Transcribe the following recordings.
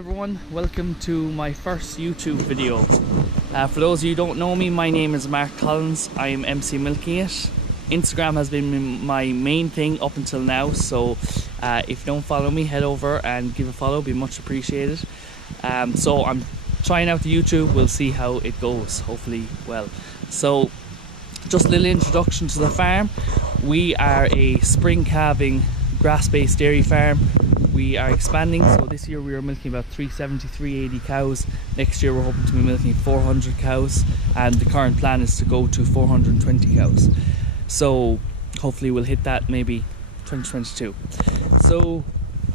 everyone, welcome to my first YouTube video. For those of you who don't know me, my name is Mark Collins. I am MC Milking It. Instagram has been my main thing up until now, so if you don't follow me, head over and give a follow, it'd be much appreciated. So I'm trying out the YouTube, we'll see how it goes, hopefully well. So just a little introduction to the farm. We are a spring calving grass-based dairy farm. We are expanding, so this year we are milking about 370, 380 cows. Next year we're hoping to be milking 400 cows, and the current plan is to go to 420 cows. So hopefully we'll hit that maybe 2022. So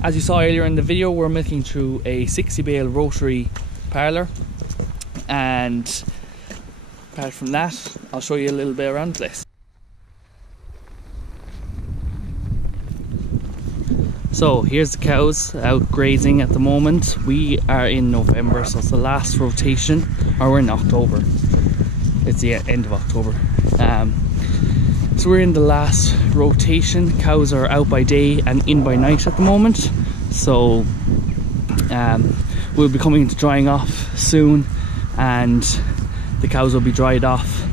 as you saw earlier in the video, we're milking through a 60 bale rotary parlour, and apart from that I'll show you a little bit around the place. So here's the cows out grazing at the moment. We are in November, so it's the last rotation, or we're in October. It's the end of October. So we're in the last rotation. Cows are out by day and in by night at the moment. So we'll be coming to drying off soon, and the cows will be dried off,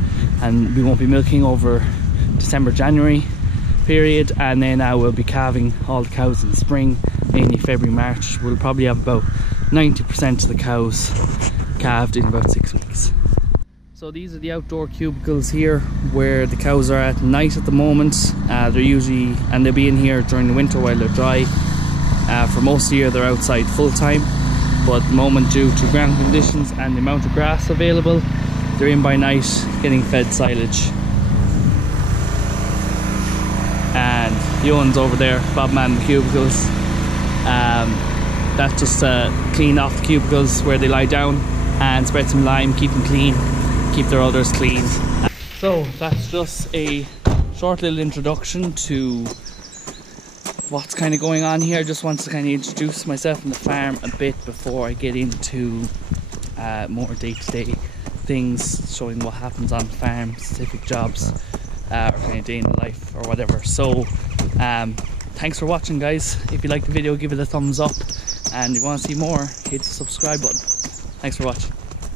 and we won't be milking over December, January period, and then we'll be calving all the cows in the spring, mainly February, March. We'll probably have about 90% of the cows calved in about 6 weeks. So these are the outdoor cubicles here where the cows are at night at the moment. They're usually, and they'll be in here during the winter while they're dry. For most of the year they're outside full time, but at the moment, due to ground conditions and the amount of grass available, they're in by night getting fed silage. And the ones over there, Bob man the cubicles, that's just to clean off the cubicles where they lie down and spread some lime, keep them clean, keep their udders clean. So that's just a short little introduction to what's kind of going on here. Just want to kind of introduce myself and the farm a bit before I get into more day-to-day things, showing what happens on the farm, specific jobs, or kind of day in the life or whatever. So thanks for watching, guys. If you like the video, give it a thumbs up, and if you want to see more, hit the subscribe button. Thanks for watching.